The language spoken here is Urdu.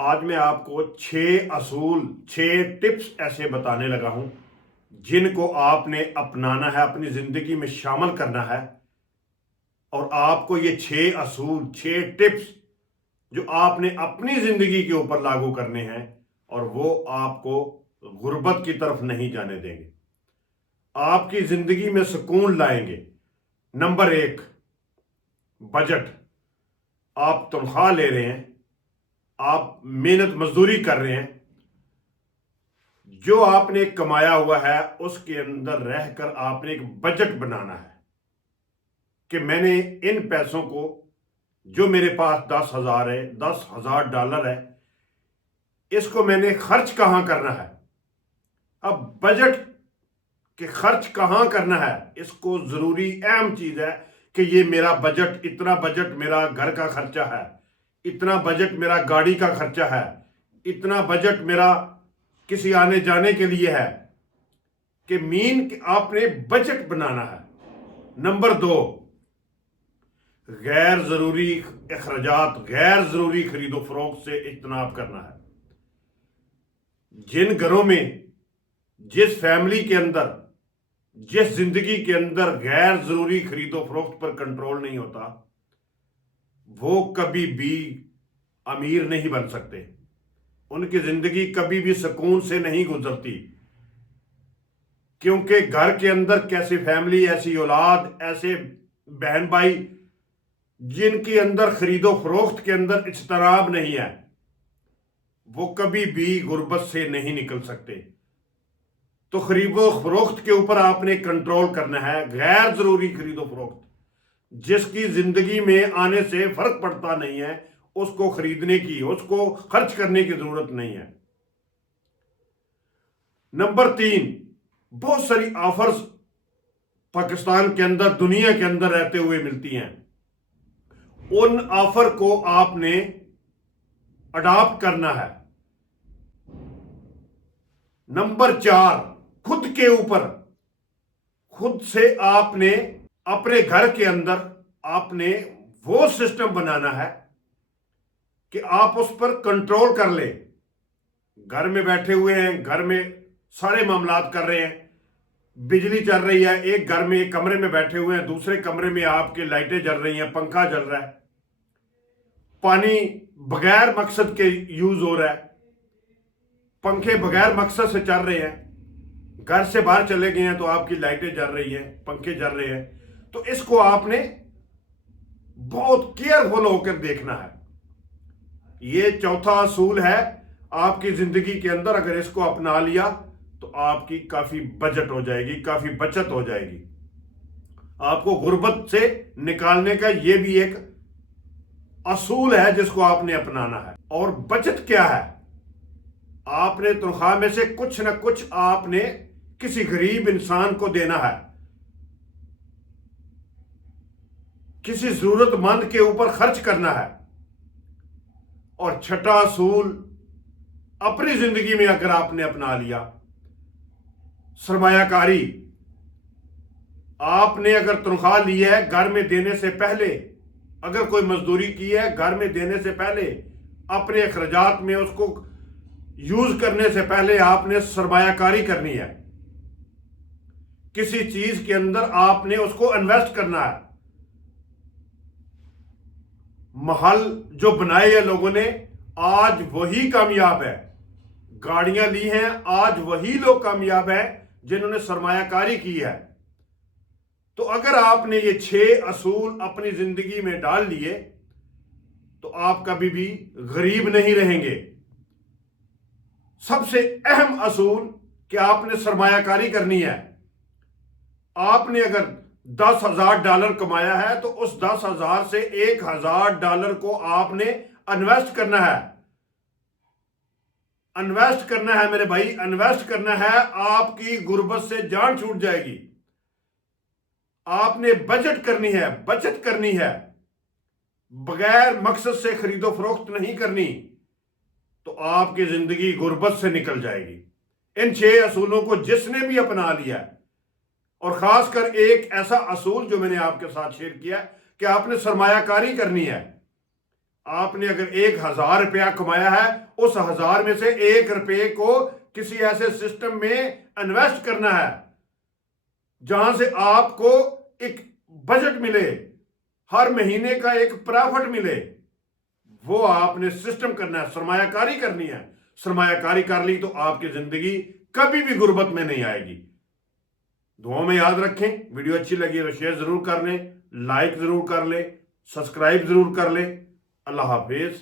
آج میں آپ کو 6 اصول 6 ٹپس ایسے بتانے لگا ہوں جن کو آپ نے اپنانا ہے، اپنی زندگی میں شامل کرنا ہے، اور آپ کو یہ 6 اصول 6 ٹپس جو آپ نے اپنی زندگی کے اوپر لاگو کرنے ہیں، اور وہ آپ کو غربت کی طرف نہیں جانے دیں گے، آپ کی زندگی میں سکون لائیں گے۔ Number 1، budget. آپ تنخواہ لے رہے ہیں، آپ محنت مزدوری کر رہے ہیں، جو آپ نے کمایا ہوا ہے اس کے اندر رہ کر آپ نے ایک بجٹ بنانا ہے کہ میں نے ان پیسوں کو، جو میرے پاس 10,000 ہے، $10,000 ہے، اس کو میں نے خرچ کہاں کرنا ہے۔ اب بجٹ کہ خرچ کہاں کرنا ہے، اس کو ضروری اہم چیز ہے کہ یہ میرا بجٹ، اتنا بجٹ میرا گھر کا خرچہ ہے، اتنا بجٹ میرا گاڑی کا خرچہ ہے، اتنا بجٹ میرا کسی آنے جانے کے لیے ہے، کہ آپ نے بجٹ بنانا ہے۔ نمبر 2، غیر ضروری اخراجات، غیر ضروری خرید و فروخت سے اجتناب کرنا ہے۔ جن گھروں میں، جس فیملی کے اندر، جس زندگی کے اندر غیر ضروری خرید و فروخت پر کنٹرول نہیں ہوتا، وہ کبھی بھی امیر نہیں بن سکتے، ان کی زندگی کبھی بھی سکون سے نہیں گزرتی، کیونکہ گھر کے اندر کیسی فیملی، ایسی اولاد، ایسے بہن بھائی جن کے اندر خرید و فروخت کے اندر اجتناب نہیں ہے، وہ کبھی بھی غربت سے نہیں نکل سکتے۔ تو خرید و فروخت کے اوپر آپ نے کنٹرول کرنا ہے، غیر ضروری خرید و فروخت جس کی زندگی میں آنے سے فرق پڑتا نہیں ہے، اس کو خریدنے کی، اس کو خرچ کرنے کی ضرورت نہیں ہے۔ نمبر 3، بہت ساری آفرز پاکستان کے اندر، دنیا کے اندر رہتے ہوئے ملتی ہیں، ان آفر کو آپ نے اڈاپٹ کرنا ہے۔ نمبر 4، خود کے اوپر، خود سے آپ نے اپنے گھر کے اندر آپ نے وہ سسٹم بنانا ہے کہ آپ اس پر کنٹرول کر لیں۔ گھر میں بیٹھے ہوئے ہیں، گھر میں سارے معاملات کر رہے ہیں، بجلی چل رہی ہے، ایک گھر میں ایک کمرے میں بیٹھے ہوئے ہیں، دوسرے کمرے میں آپ کے لائٹیں جل رہی ہیں، پنکھا جل رہا ہے، پانی بغیر مقصد کے یوز ہو رہا ہے، پنکھے بغیر مقصد سے چل رہے ہیں، گھر سے باہر چلے گئے ہیں تو آپ کی لائٹیں جل رہی ہیں، پنکھے جل رہے ہیں۔ تو اس کو آپ نے بہت کیئرفل ہو کر دیکھنا ہے۔ یہ چوتھا اصول ہے آپ کی زندگی کے اندر، اگر اس کو اپنا لیا تو آپ کی کافی بجٹ ہو جائے گی، کافی بچت ہو جائے گی۔ آپ کو غربت سے نکالنے کا یہ بھی ایک اصول ہے جس کو آپ نے اپنانا ہے۔ اور بچت کیا ہے؟ آپ نے تنخواہ میں سے کچھ نہ کچھ آپ نے کسی غریب انسان کو دینا ہے، کسی ضرورت مند کے اوپر خرچ کرنا ہے۔ اور چھٹا اصول اپنی زندگی میں اگر آپ نے اپنا لیا، سرمایہ کاری۔ آپ نے اگر تنخواہ لی ہے، گھر میں دینے سے پہلے، اگر کوئی مزدوری کی ہے، گھر میں دینے سے پہلے، اپنے اخراجات میں اس کو یوز کرنے سے پہلے آپ نے سرمایہ کاری کرنی ہے۔ کسی چیز کے اندر آپ نے اس کو انویسٹ کرنا ہے۔ محل جو بنائے ہیں لوگوں نے، آج وہی کامیاب ہے۔ گاڑیاں لی ہیں، آج وہی لوگ کامیاب ہیں جنہوں نے سرمایہ کاری کی ہے۔ تو اگر آپ نے یہ 6 اصول اپنی زندگی میں ڈال لیے تو آپ کبھی بھی غریب نہیں رہیں گے۔ سب سے اہم اصول کہ آپ نے سرمایہ کاری کرنی ہے۔ آپ نے اگر $10,000 کمایا ہے تو اس 10,000 سے $1,000 کو آپ نے انویسٹ کرنا ہے۔ انویسٹ کرنا ہے میرے بھائی، انویسٹ کرنا ہے، آپ کی غربت سے جان چھوٹ جائے گی۔ آپ نے بجٹ کرنی ہے، بچت کرنی ہے، بغیر مقصد سے خرید و فروخت نہیں کرنی، تو آپ کی زندگی غربت سے نکل جائے گی۔ ان 6 اصولوں کو جس نے بھی اپنا لیا ہے، اور خاص کر ایک ایسا اصول جو میں نے آپ کے ساتھ شیئر کیا کہ آپ نے سرمایہ کاری کرنی ہے، آپ نے اگر 1000 روپیہ کمایا ہے، اس 1000 میں سے 1 روپے کو کسی ایسے سسٹم میں انویسٹ کرنا ہے جہاں سے آپ کو ایک بجٹ ملے، ہر مہینے کا ایک پرافٹ ملے. وہ آپ نے سسٹم کرنا ہے، سرمایہ کاری کرنی ہے. سرمایہ کاری کر لی تو آپ کی زندگی کبھی بھی غربت میں نہیں آئے گی. دعاؤں میں یاد رکھیں. ویڈیو اچھی لگی تو شیئر ضرور کر لیں، لائک ضرور کر لیں، سبسکرائب ضرور کر لیں. اللہ حافظ.